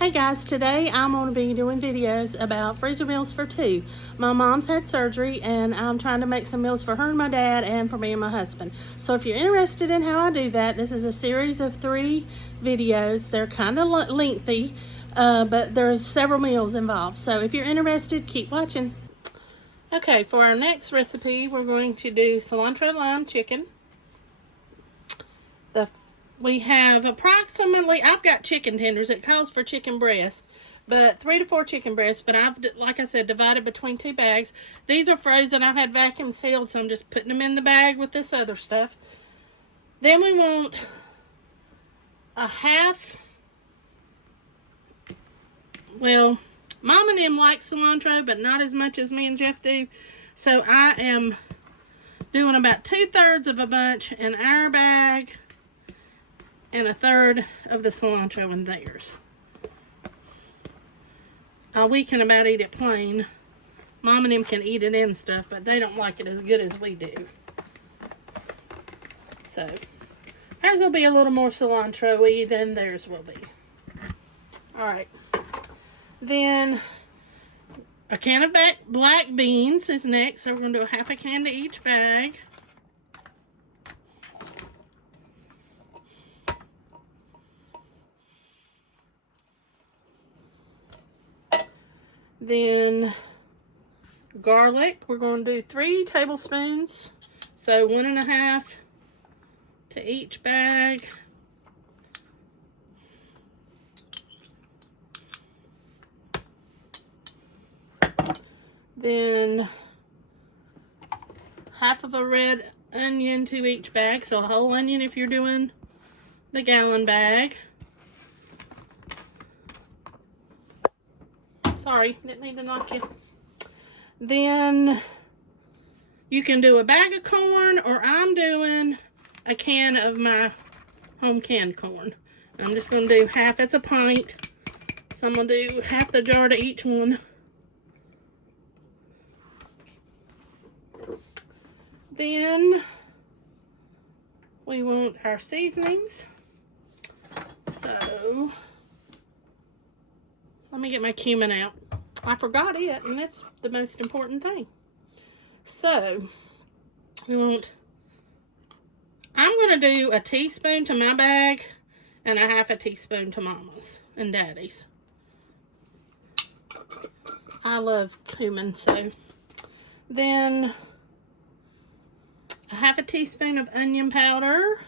Hey guys, today I'm going to be doing videos about freezer meals for two. My mom's had surgery and I'm trying to make some meals for her and my dad and for me and my husband. So if you're interested in how I do that, this is a series of 3 videos. They're kind of lengthy, but there's several meals involved. So if you're interested, keep watching. Okay, for our next recipe, we're going to do cilantro lime chicken. We have approximately, I've got chicken tenders. It calls for chicken breast, but 3 to 4 chicken breasts. But I've, like I said, divided between 2 bags. These are frozen. I've had vacuum sealed, so I'm just putting them in the bag with this other stuff. Then we want a half, well, Mom and them like cilantro, but not as much as me and Jeff do. So I am doing about 2/3 of a bunch in our bag and 1/3 of the cilantro in theirs. We can about eat it plain. Mom and them can eat it in stuff, but they don't like it as good as we do. So ours will be a little more cilantro-y than theirs will be. Alright. Then a can of black beans is next. So we're going to do a half a can to each bag. Then garlic, we're going to do 3 tablespoons. So 1.5 to each bag. Then half of a red onion to each bag. So a whole onion if you're doing the gallon bag. Sorry, didn't mean to knock you. Then you can do a bag of corn, or I'm doing a can of my home canned corn. I'm just going to do half. It's a pint. So I'm going to do half the jar to each one. Then we want our seasonings. So let me get my cumin out. I forgot it, and that's the most important thing. So we want, I'm going to do a teaspoon to my bag and a half a teaspoon to Mama's and Daddy's. I love cumin, so. Then a half a teaspoon of onion powder.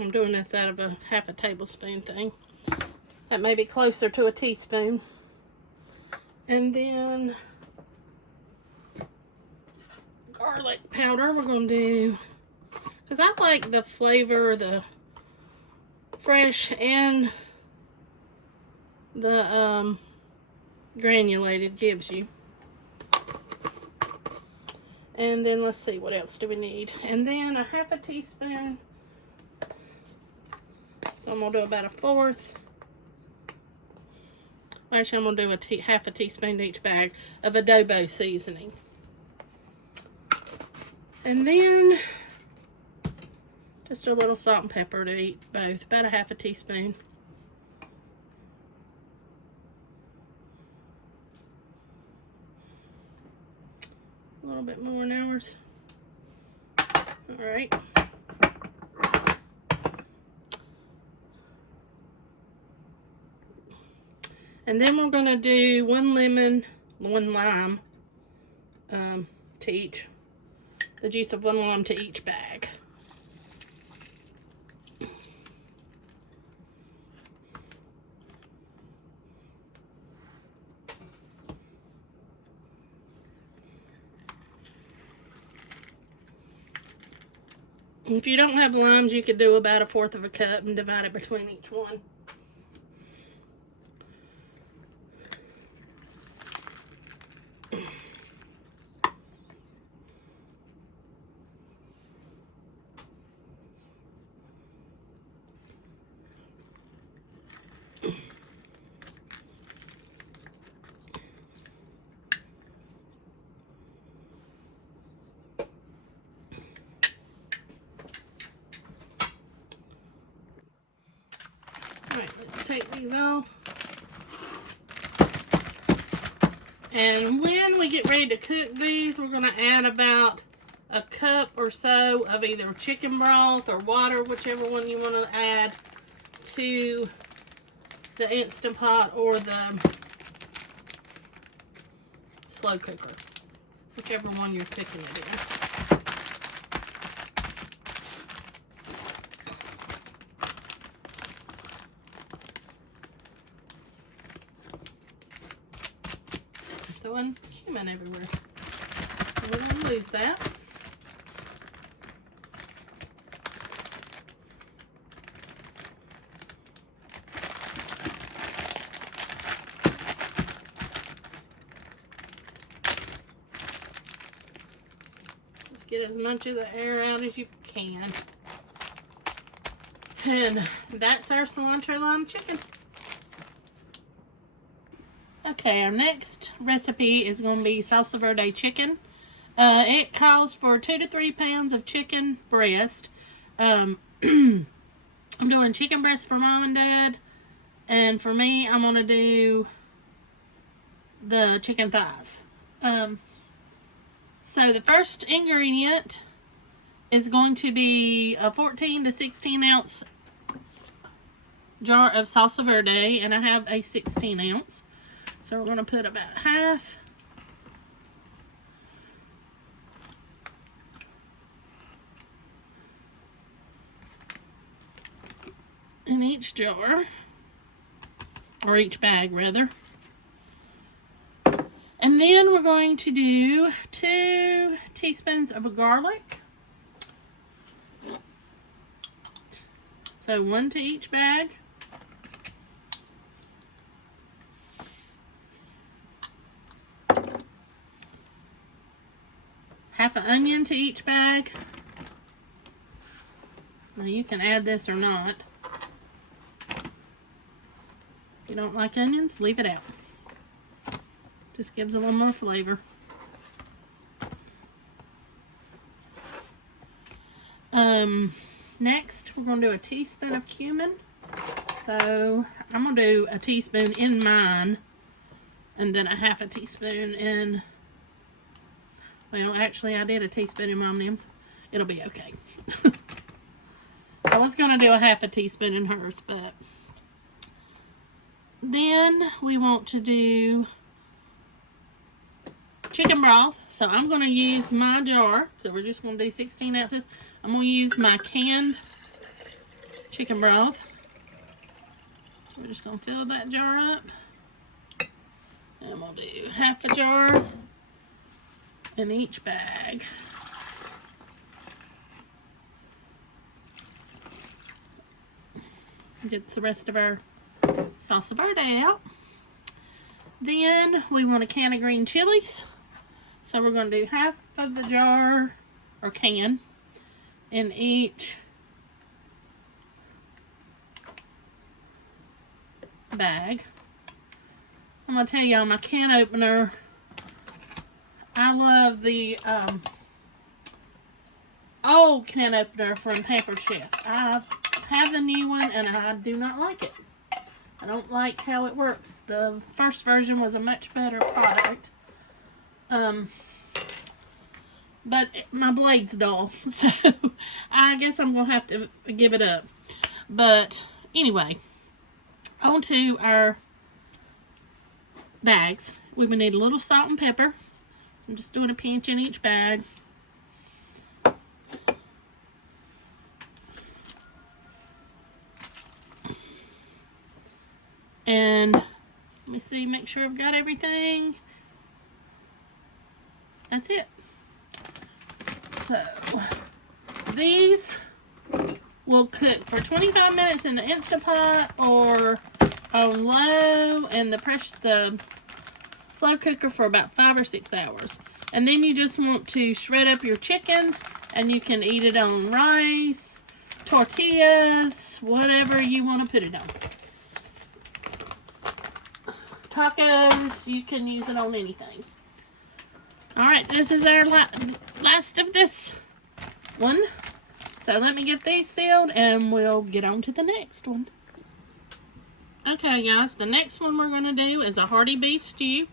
I'm doing this out of a half a tablespoon thing. That may be closer to a teaspoon. And then garlic powder we're going to do, because I like the flavor, the fresh and the granulated gives you. And then let's see, what else do we need? And then a half a teaspoon. So I'm going to do about 1/4. Actually, I'm going to do half a teaspoon to each bag of adobo seasoning. And then just a little salt and pepper to eat both. About a half a teaspoon. A little bit more in ours. Alright. And then we're going to do 1 lemon, 1 lime to each. The juice of 1 lime to each bag. If you don't have limes, you could do about 1/4 of a cup and divide it between each one. take these off. And when we get ready to cook these, we're going to add about a cup or so of either chicken broth or water, whichever one you want to add to the Instant Pot or the slow cooker, whichever one you're cooking it in. Throwing cumin everywhere. We don't lose that. Get as much of the air out as you can. And that's our cilantro lime chicken. Okay, our next recipe is going to be Salsa Verde chicken. It calls for 2 to 3 pounds of chicken breast. I'm doing chicken breast for Mom and Dad. And for me, I'm going to do the chicken thighs. So the first ingredient is going to be a 14 to 16 ounce jar of Salsa Verde, and I have a 16 ounce. So we're going to put about half in each jar, or each bag rather. And then we're going to do 2 teaspoons of garlic. So 1 to each bag. Half an onion to each bag. Now you can add this or not. If you don't like onions, leave it out. Just gives a little more flavor. Next, we're going to do a teaspoon of cumin. So, I'm going to do a teaspoon in mine, and then a half a teaspoon in, well, actually, I did a teaspoon in Mom and M's. It'll be okay. I was going to do a half a teaspoon in hers, but then we want to do chicken broth. So I'm going to use my jar. So we're just going to do 16 ounces. I'm going to use my canned chicken broth. So we're just going to fill that jar up. And we'll do half a jar in each bag. Get the rest of our Salsa Verde out. Then we want a can of green chilies. So we're going to do half of the jar, or can, in each bag. I'm going to tell y'all, my can opener, I love the old can opener from Pampered Chef. I have the new one and I do not like it. I don't like how it works. The first version was a much better product. But my blade's dull, so I guess I'm going to have to give it up. But anyway, on to our bags. We would need a little salt and pepper. So I'm just doing a pinch in each bag. And let me see, make sure I've got everything. That's it. So, these will cook for 25 minutes in the Instant Pot or on low, and the slow cooker for about 5 or 6 hours. And then you just want to shred up your chicken, and you can eat it on rice, tortillas, whatever you want to put it on. Tacos, you can use it on anything. Alright, this is our last of this one. So let me get these sealed and we'll get on to the next one. Okay, guys, the next one we're going to do is a hearty beef stew.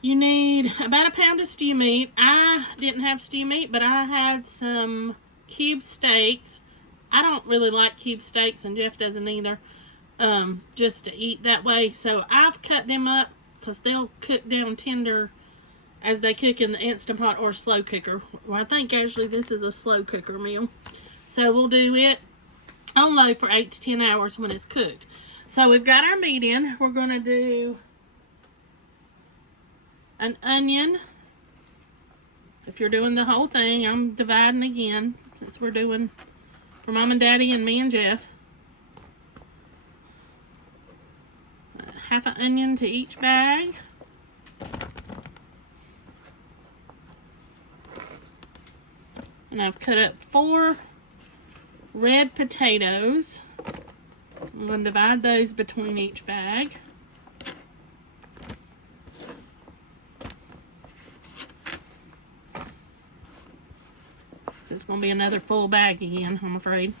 You need about a pound of stew meat. I didn't have stew meat, but I had some cube steaks. I don't really like cube steaks, and Jeff doesn't either, just to eat that way. So I've cut them up because they'll cook down tender as they cook in the Instant Pot or slow cooker. Well, I think actually this is a slow cooker meal. So we'll do it on low for 8 to 10 hours when it's cooked. So we've got our meat in. We're going to do an onion. If you're doing the whole thing, I'm dividing again since we're doing for Mom and Daddy and me and Jeff. Half an onion to each bag. And I've cut up 4 red potatoes. I'm going to divide those between each bag. So it's going to be another full bag again, I'm afraid.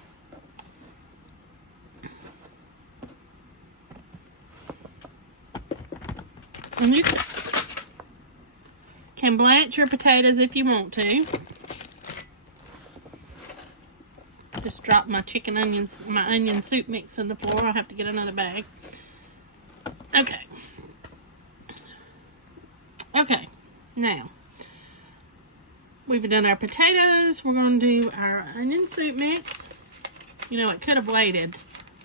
And you can blanch your potatoes if you want to. Just dropped my my onion soup mix in the floor. I'll have to get another bag. Okay. Okay. Now, we've done our potatoes. We're going to do our onion soup mix. You know, it could have waited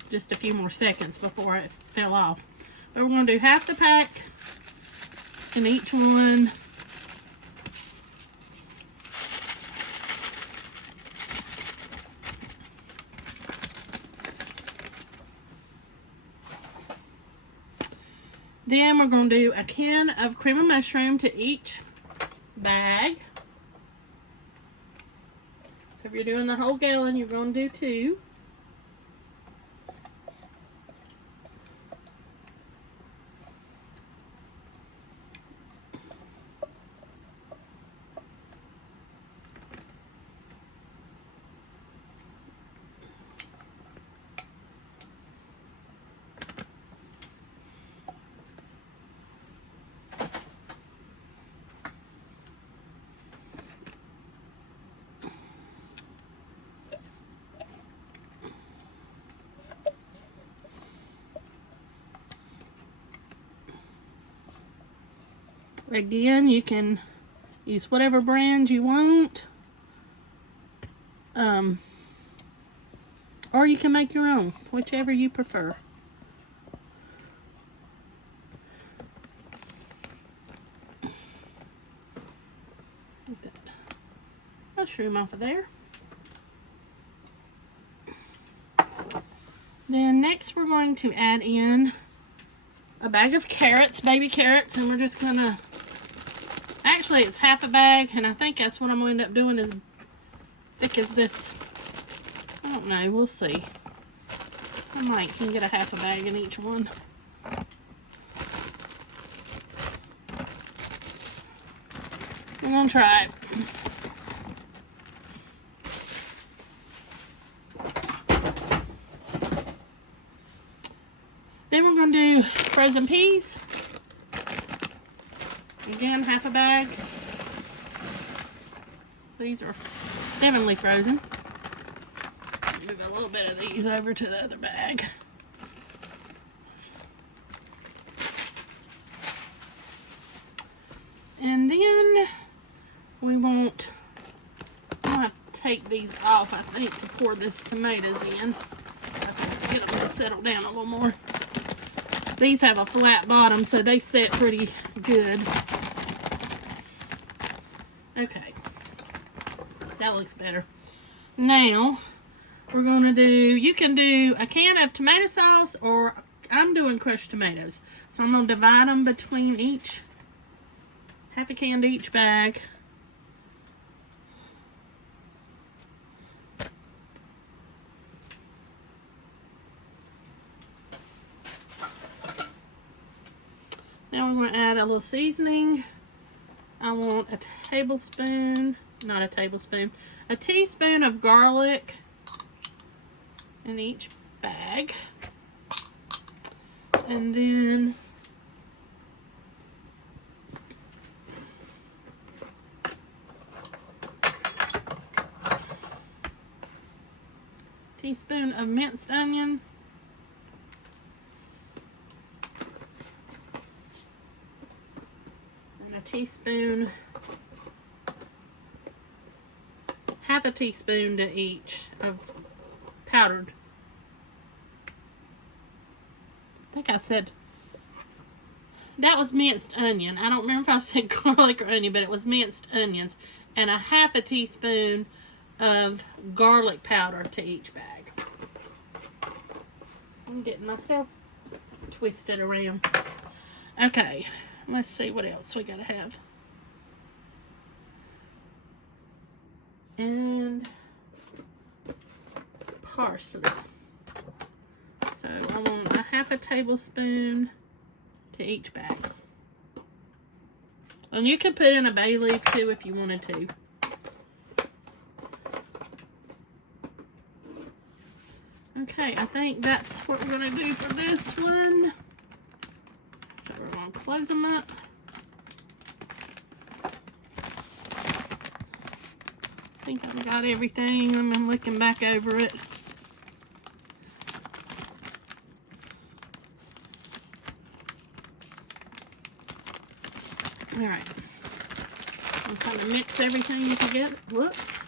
just a few more seconds before it fell off. But we're going to do half the pack in each one. Then we're going to do a can of cream of mushroom to each bag. So if you're doing the whole gallon, you're going to do 2. Again, you can use whatever brand you want. Or you can make your own, whichever you prefer. Get that mushroom off of there. Then next we're going to add in a bag of carrots, baby carrots, and we're just gonna, actually it's half a bag, and I think that's what I'm going to end up doing, as thick as this. I don't know, we'll see. I might can get a half a bag in each one. We're gonna try it. Then we're going to do frozen peas. Again, half a bag. These are heavenly frozen. Move a little bit of these over to the other bag. And then we want, I'm going to take these off, I think, to pour this tomatoes in. I can get them to settle down a little more. These have a flat bottom, so they set pretty good. Okay. That looks better. Now, we're going to do, you can do a can of tomato sauce, or I'm doing crushed tomatoes. So I'm going to divide them between each, half a can to each bag. Now we're going to add a little seasoning. I want a tablespoon, not a tablespoon, a teaspoon of garlic in each bag. And then teaspoon of minced onion. And a teaspoon, half a teaspoon to each of powdered. I think I said that was minced onion. I don't remember if I said garlic or onion, but it was minced onions. And a half a teaspoon of garlic powder to each bag. I'm getting myself twisted around. Okay, let's see what else we gotta have. And parsley. So I want a half a tablespoon to each bag. And you could put in a bay leaf too if you wanted to. Okay, I think that's what we're going to do for this one. So we're going to close them up. I think I've got everything. I'm looking back over it. Alright. I'm trying to mix everything together. Whoops.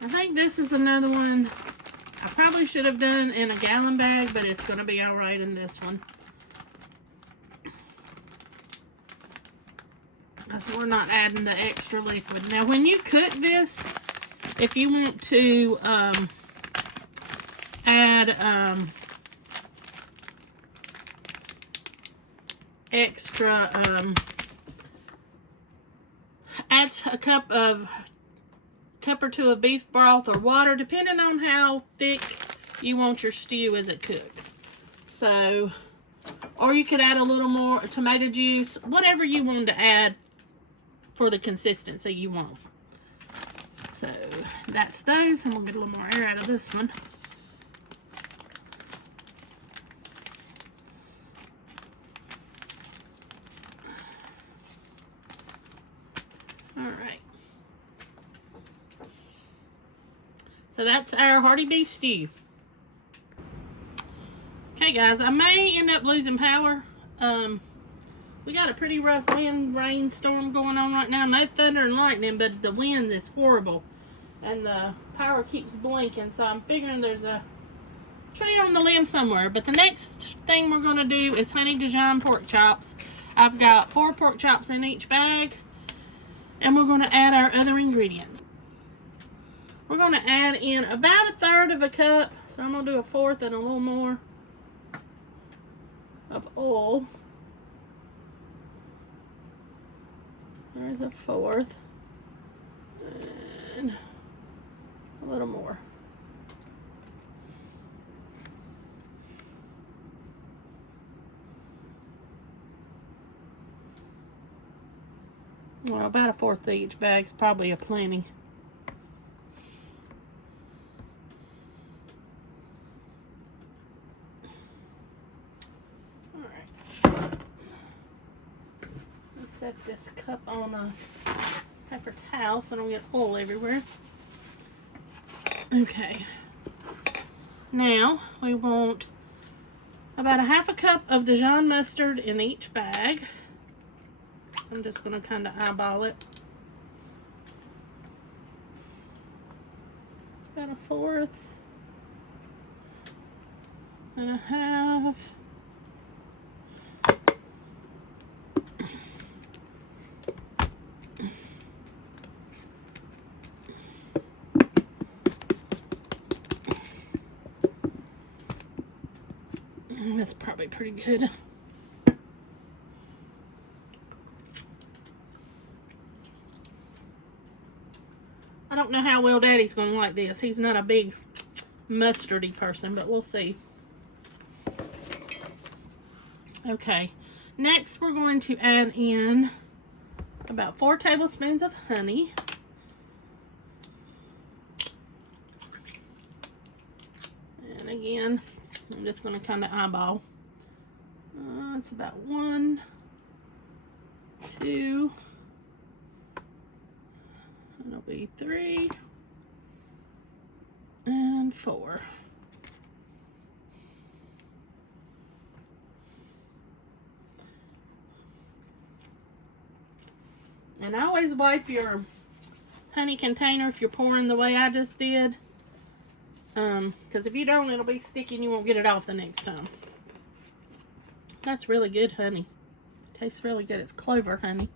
I think this is another one I probably should have done in a gallon bag, but it's going to be alright in this one. Because we're not adding the extra liquid. Now, when you cook this, if you want to add extra, add a cup or two of beef broth or water, depending on how thick you want your stew as it cooks. So, or you could add a little more tomato juice, whatever you want to add for the consistency you want. So that's those, and we'll get a little more air out of this one. Alright. So that's our hearty beef stew. Okay guys, I may end up losing power. We got a pretty rough wind rainstorm going on right now. No thunder and lightning, but the wind is horrible. And the power keeps blinking, so I'm figuring there's a tree on the limb somewhere. But the next thing we're going to do is honey Dijon pork chops. I've got 4 pork chops in each bag. And we're going to add our other ingredients. We're going to add in about 1/3 of a cup. So I'm going to do 1/4 and a little more of oil. There's 1/4. And a little more. Well, about 1/4 of each bag's probably a plenty. Alright. Let's set this cup on a paper towel so I don't get oil everywhere. Okay. Now, we want about 1/2 cup of Dijon mustard in each bag. I'm just going to kind of eyeball it. It's about 1/4 and a half. That's probably pretty good. I don't know how well Daddy's going to like this. He's not a big mustardy person, but we'll see. Okay, next we're going to add in about 4 tablespoons of honey. And again, I'm just going to kind of eyeball. It's about 1, 2, and it'll be 3, and 4. And I always wipe your honey container if you're pouring the way I just did. Because if you don't, it'll be sticky and you won't get it off the next time. That's really good honey. Tastes really good. It's clover honey.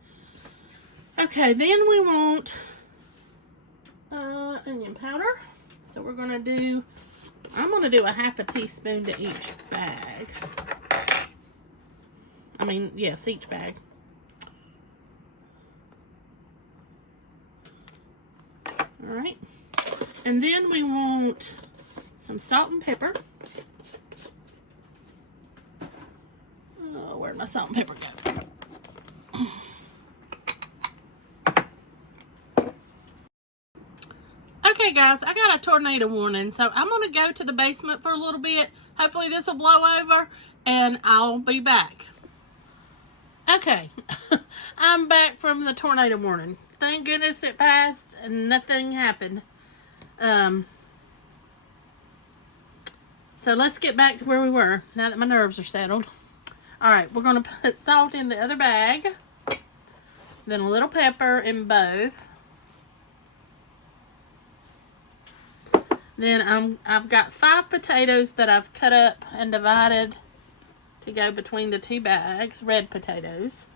Okay, then we want onion powder. So we're going to do, I'm going to do a half a teaspoon to each bag. I mean, yes, each bag. All right. And then we want some salt and pepper. Oh, where'd my salt and pepper go? Okay, guys, I got a tornado warning, so I'm going to go to the basement for a little bit. Hopefully this will blow over, and I'll be back. Okay, I'm back from the tornado warning. Thank goodness it passed and nothing happened. So let's get back to where we were now that my nerves are settled. Alright, we're going to put salt in the other bag. Then a little pepper in both. Then I've got 5 potatoes that I've cut up and divided to go between the 2 bags, red potatoes.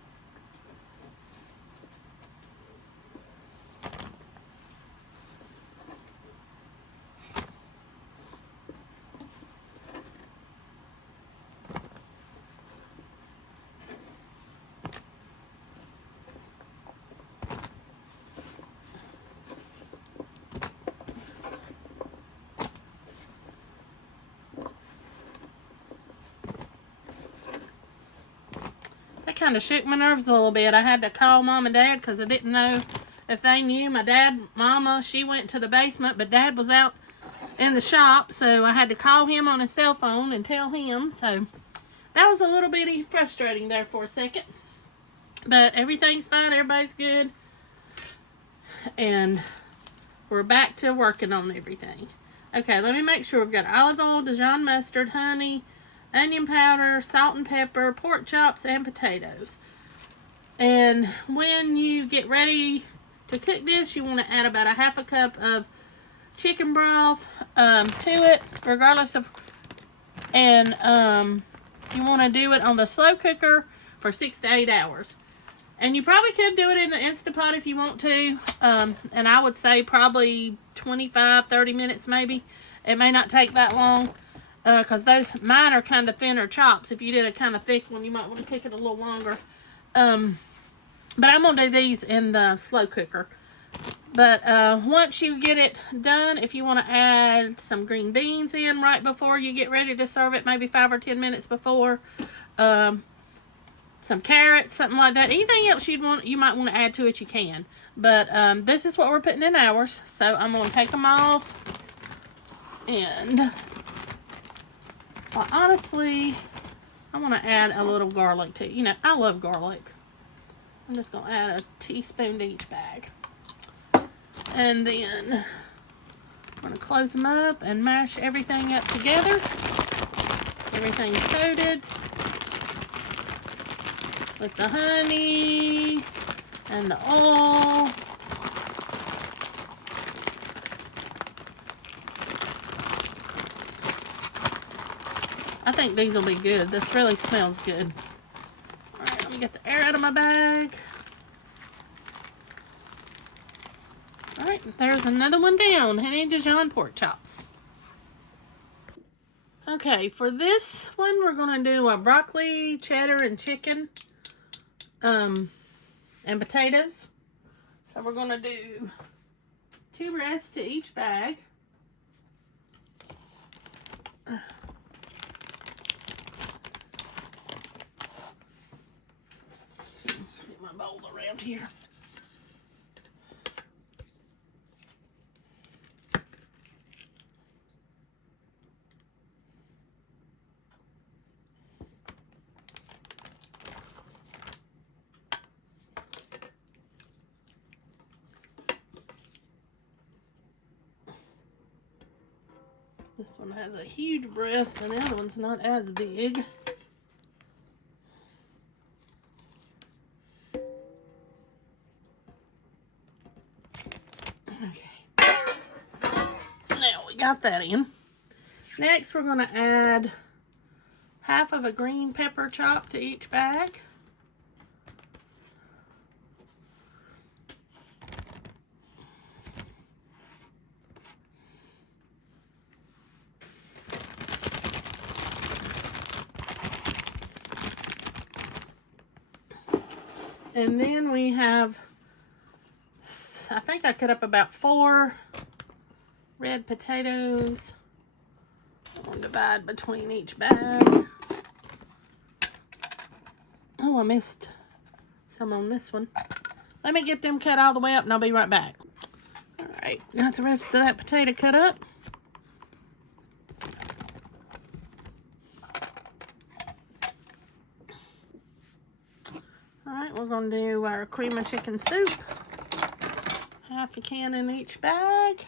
Kind of shook my nerves a little bit. I had to call Mom and Dad because I didn't know if they knew. My dad, Mama, she went to the basement, but Dad was out in the shop, so I had to call him on his cell phone and tell him. So that was a little bit frustrating there for a second, but everything's fine. Everybody's good, and we're back to working on everything. Okay, let me make sure we've got olive oil, Dijon mustard, honey, onion powder, salt and pepper, pork chops, and potatoes. And when you get ready to cook this, you want to add about a half a cup of chicken broth to it, regardless of, and you want to do it on the slow cooker for 6 to 8 hours. And you probably could do it in the Instapot if you want to, and I would say probably 25-30 minutes maybe. It may not take that long. Because mine are kind of thinner chops. If you did a kind of thick one, you might want to cook it a little longer. But I'm going to do these in the slow cooker. But once you get it done, if you want to add some green beans in right before you get ready to serve it, maybe 5 or 10 minutes before, some carrots, something like that. Anything else you might want to add to it, you can. But this is what we're putting in ours. So I'm going to take them off. And well, honestly, I want to add a little garlic too. You know, I love garlic. I'm just going to add a teaspoon to each bag. And then I'm going to close them up and mash everything up together. Everything's coated with the honey and the oil. I think these will be good. This really smells good. Alright, let me get the air out of my bag. Alright, there's another one down. Honey Dijon pork chops. Okay, for this one, we're going to do a broccoli, cheddar, and chicken. And potatoes. So we're going to do 2 breasts to each bag. Bowl around here. This one has a huge breast and the other one's not as big. Okay. Now we got that in. Next we're going to add half of a green pepper chop to each bag. And then we have, I think I cut up about 4 red potatoes. I'll divide between each bag. Oh, I missed some on this one. Let me get them cut all the way up and I'll be right back. All right, got the rest of that potato cut up. All right, we're going to do our cream of chicken soup. Half a can in each bag.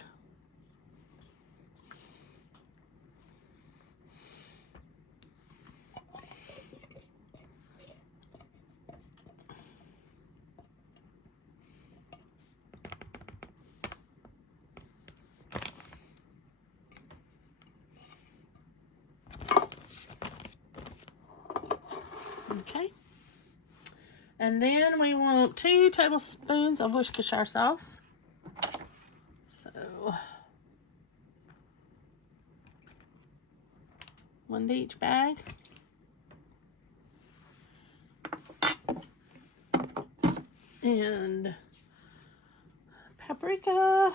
Okay. And then we want 2 tablespoons of Worcestershire sauce. So, 1 to each bag. And paprika.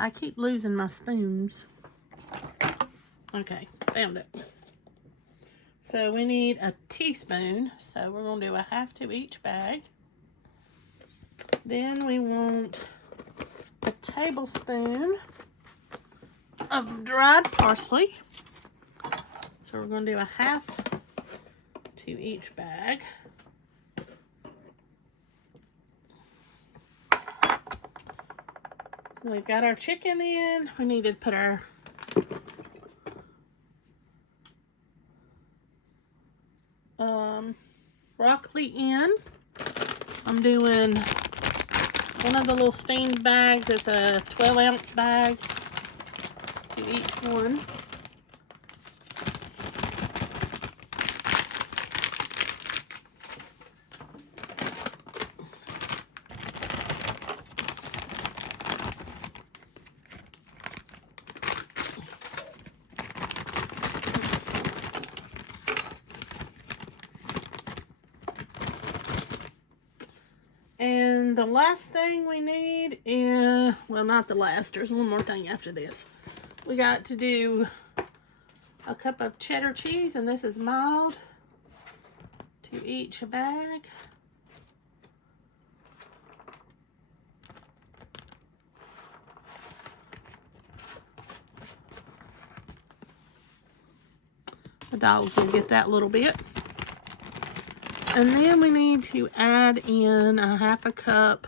I keep losing my spoons. Okay, found it. So we need a teaspoon. So we're going to do a half to each bag. Then we want a tablespoon of dried parsley. So we're going to do a half to each bag. We've got our chicken in. We need to put our broccoli in. I'm doing one of the little steamed bags. It's a 12-ounce bag to each one. And the last thing we need is, well, not the last, there's one more thing after this. We got to do a cup of cheddar cheese, and this is mild, to each bag. The dogs will get that little bit. And then we need to add in a half a cup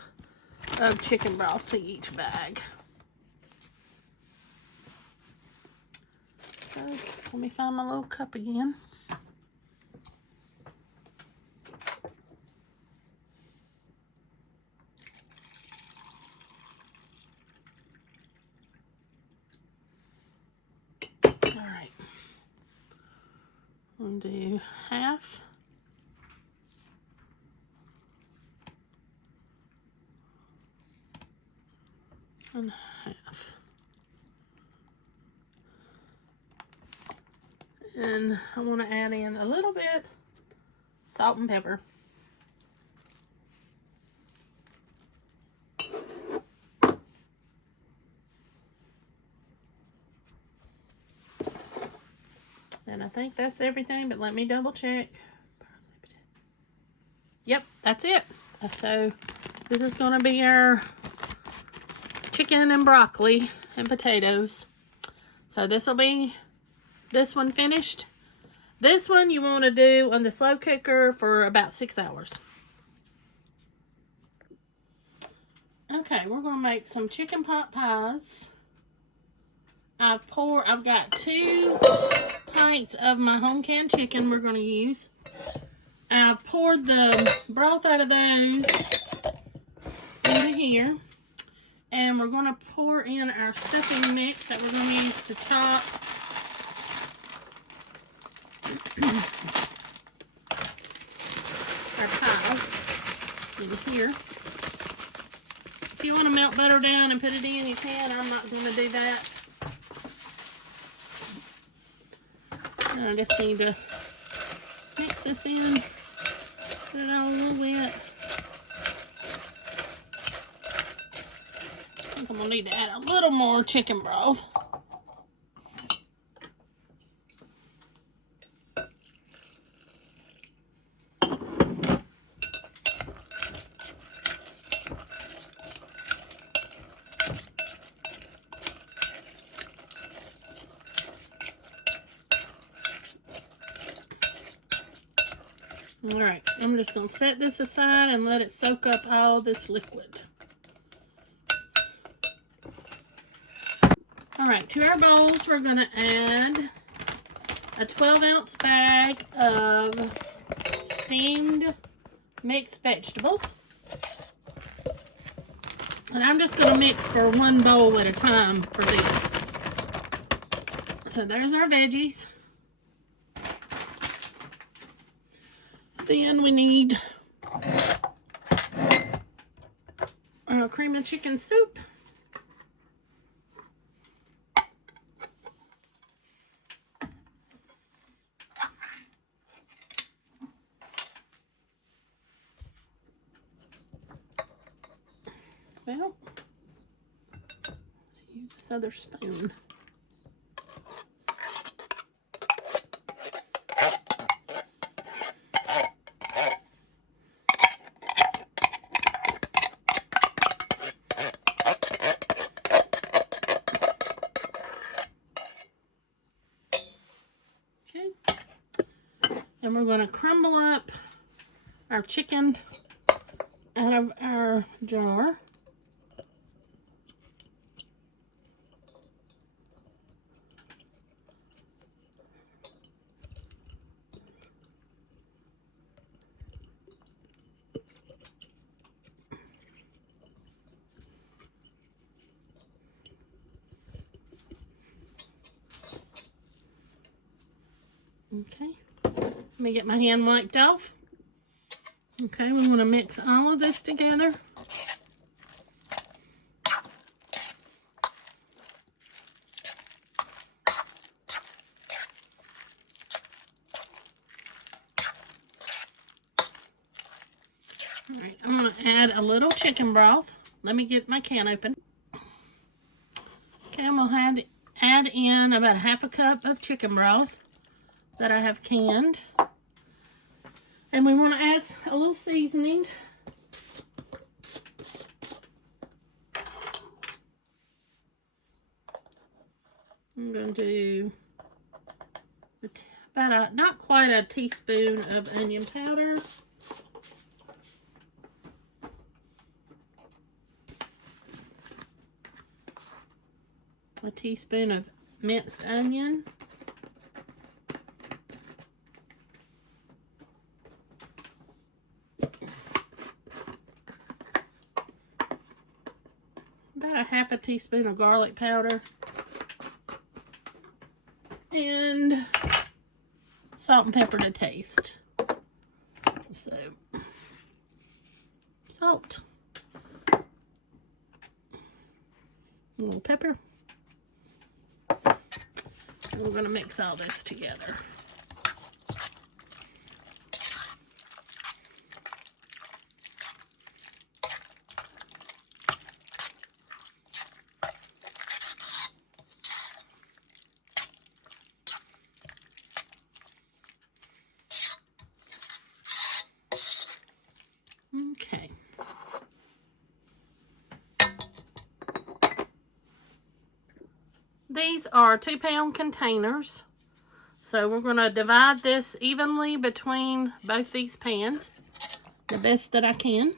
of chicken broth to each bag. So let me find my little cup again. All right. We'll do half. And half. And I want to add in a little bit salt and pepper. And I think that's everything, but let me double check. Yep, that's it. So this is going to be our chicken and broccoli and potatoes. So this will be this one finished. This one you want to do on the slow cooker for about 6 hours. Okay, we're going to make some chicken pot pies. I've got 2 pints of my home canned chicken we're going to use. I've poured the broth out of those into here. And we're going to pour in our stuffing mix that we're going to use to top our pies in here. If you want to melt butter down and put it in, you can. I'm not going to do that. And I just need to mix this in, put it all a little bit. I think I'm going to need to add a little more chicken broth. Alright, I'm just going to set this aside and let it soak up all this liquid. Alright, to our bowls we're going to add a 12-ounce bag of steamed mixed vegetables. And I'm just going to mix for one bowl at a time for this. So there's our veggies. Then we need our cream of chicken soup. Well, use this other spoon. And we're going to crumble up our chicken out of our jar. Okay. Let me get my hand wiped off. Okay, we want to mix all of this together. Alright, I'm going to add a little chicken broth. Let me get my can open. Okay, I'm going to add in about a half a cup of chicken broth that I have canned. And we want to add a little seasoning. I'm going to do about not quite a teaspoon of onion powder. A teaspoon of minced onion. About a half a teaspoon of garlic powder. And salt and pepper to taste. So, salt. A little pepper. And we're going to mix all this together. Okay. These are 2-pound containers. So we're going to divide this evenly between both these pans, the best that I can.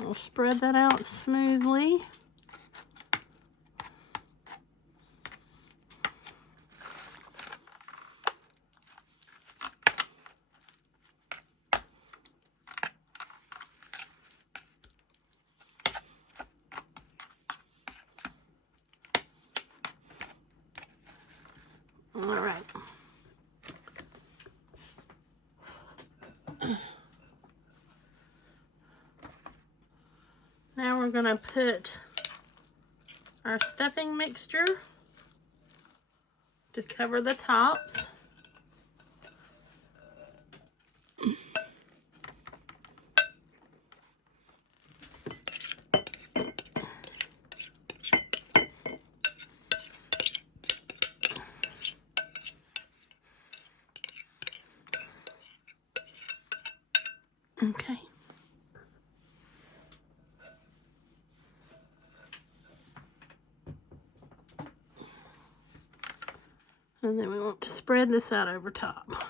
We'll spread that out smoothly. All right. Now we're going to put our stuffing mixture to cover the tops. Okay. And then we want to spread this out over top.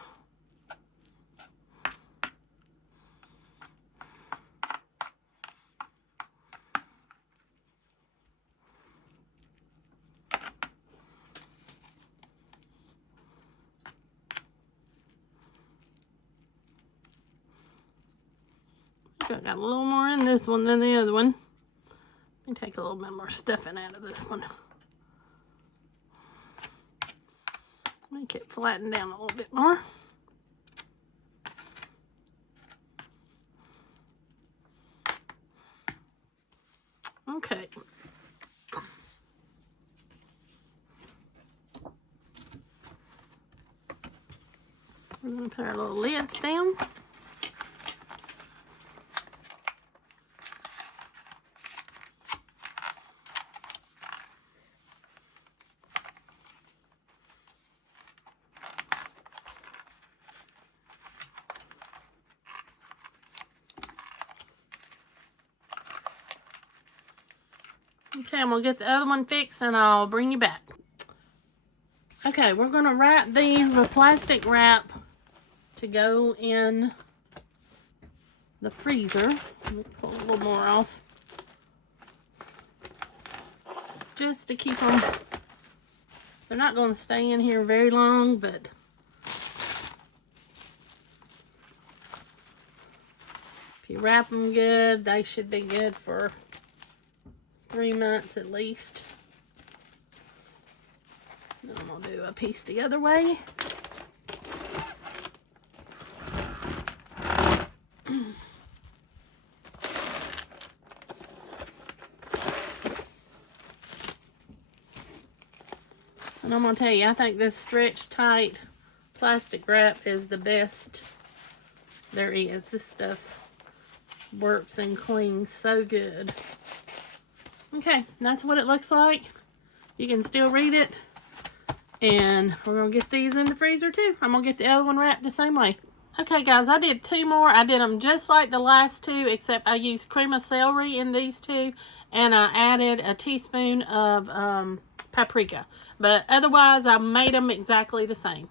I got a little more in this one than the other one. Let me take a little bit more stuffing out of this one. Make it flatten down a little bit more. Okay. We're going to put our little lids down. Okay, I'm going to get the other one fixed and I'll bring you back. Okay, we're going to wrap these with plastic wrap to go in the freezer. Let me pull a little more off. Just to keep them, they're not going to stay in here very long, but if you wrap them good, they should be good for 3 months at least. Then I'm going to do a piece the other way. And I'm going to tell you, I think this stretch tight plastic wrap is the best there is. This stuff works and clings so good. Okay, that's what it looks like. You can still read it. And we're going to get these in the freezer too. I'm going to get the other one wrapped the same way. Okay guys, I did 2 more. I did them just like the last 2, except I used cream of celery in these 2. And I added a teaspoon of paprika. But otherwise, I made them exactly the same.